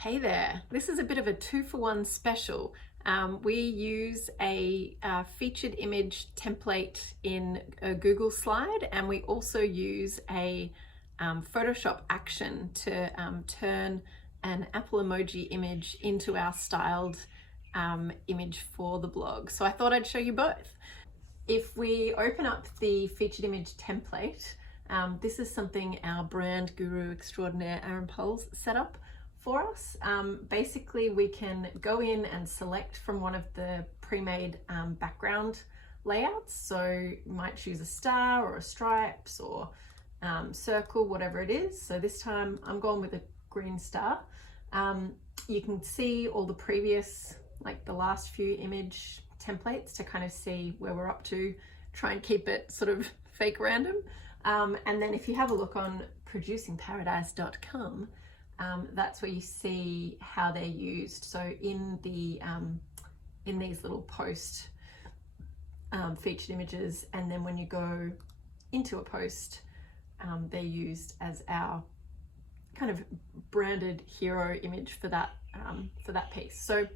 Hey there, this is a bit of a 2-for-1 special. We use a featured image template in a Google slide, and we also use a Photoshop action to turn an Apple emoji image into our styled image for the blog. So I thought I'd show you both. If we open up the featured image template, this is something our brand guru extraordinaire Aaron Poles set up for us. Basically, we can go in and select from one of the pre-made background layouts. So you might choose a star or a stripes or circle, whatever it is. So this time I'm going with a green star. You can see all the previous, like the last few image templates to kind of see where we're up to, try and keep it sort of fake random. And then if you have a look on producingparadise.com, that's where you see how they're used. So in these little post featured images, and then when you go into a post, they're used as our kind of branded hero image for that piece. So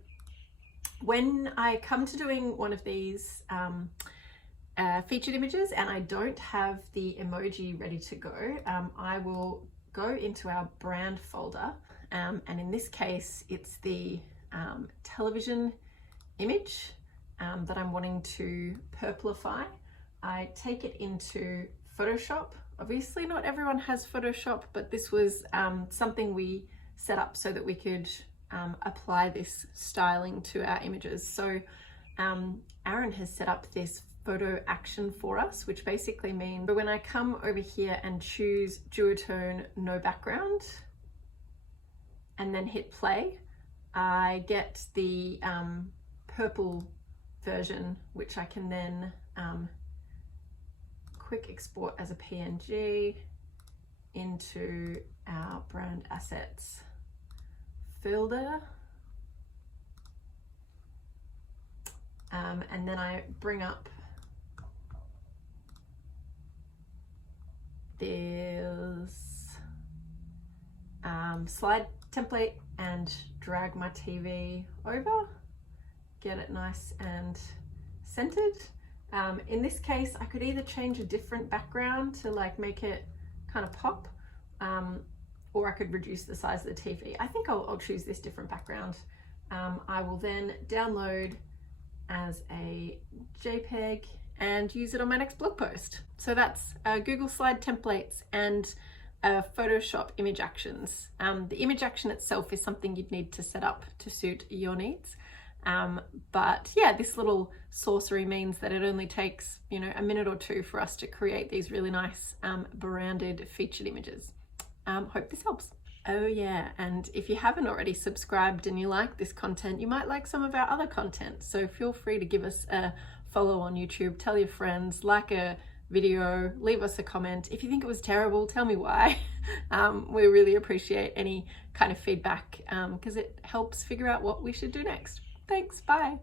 when I come to doing one of these featured images and I don't have the emoji ready to go, I will go into our brand folder, and in this case it's the television image that I'm wanting to purplify. I take it into Photoshop. Obviously not everyone has Photoshop, but this was something we set up so that we could apply this styling to our images. So Aaron has set up this photo action for us, which basically means when I come over here and choose duotone no background and then hit play, I get the purple version, which I can then quick export as a PNG into our brand assets folder. And then I bring up this slide template and drag my TV over, get it nice and centered. In this case, I could either change a different background to like make it kind of pop, or I could reduce the size of the TV. I think I'll choose this different background. I will then download as a JPEG and use it on my next blog post. So that's Google slide templates and Photoshop image actions. The image action itself is something you'd need to set up to suit your needs. But yeah, this little sourcery means that it only takes, a minute or two for us to create these really nice branded featured images. Hope this helps. Oh yeah, and if you haven't already subscribed and you like this content, you might like some of our other content. So feel free to give us a follow on YouTube, tell your friends, like a video, leave us a comment. If you think it was terrible, tell me why. We really appreciate any kind of feedback because it helps figure out what we should do next. Thanks, bye.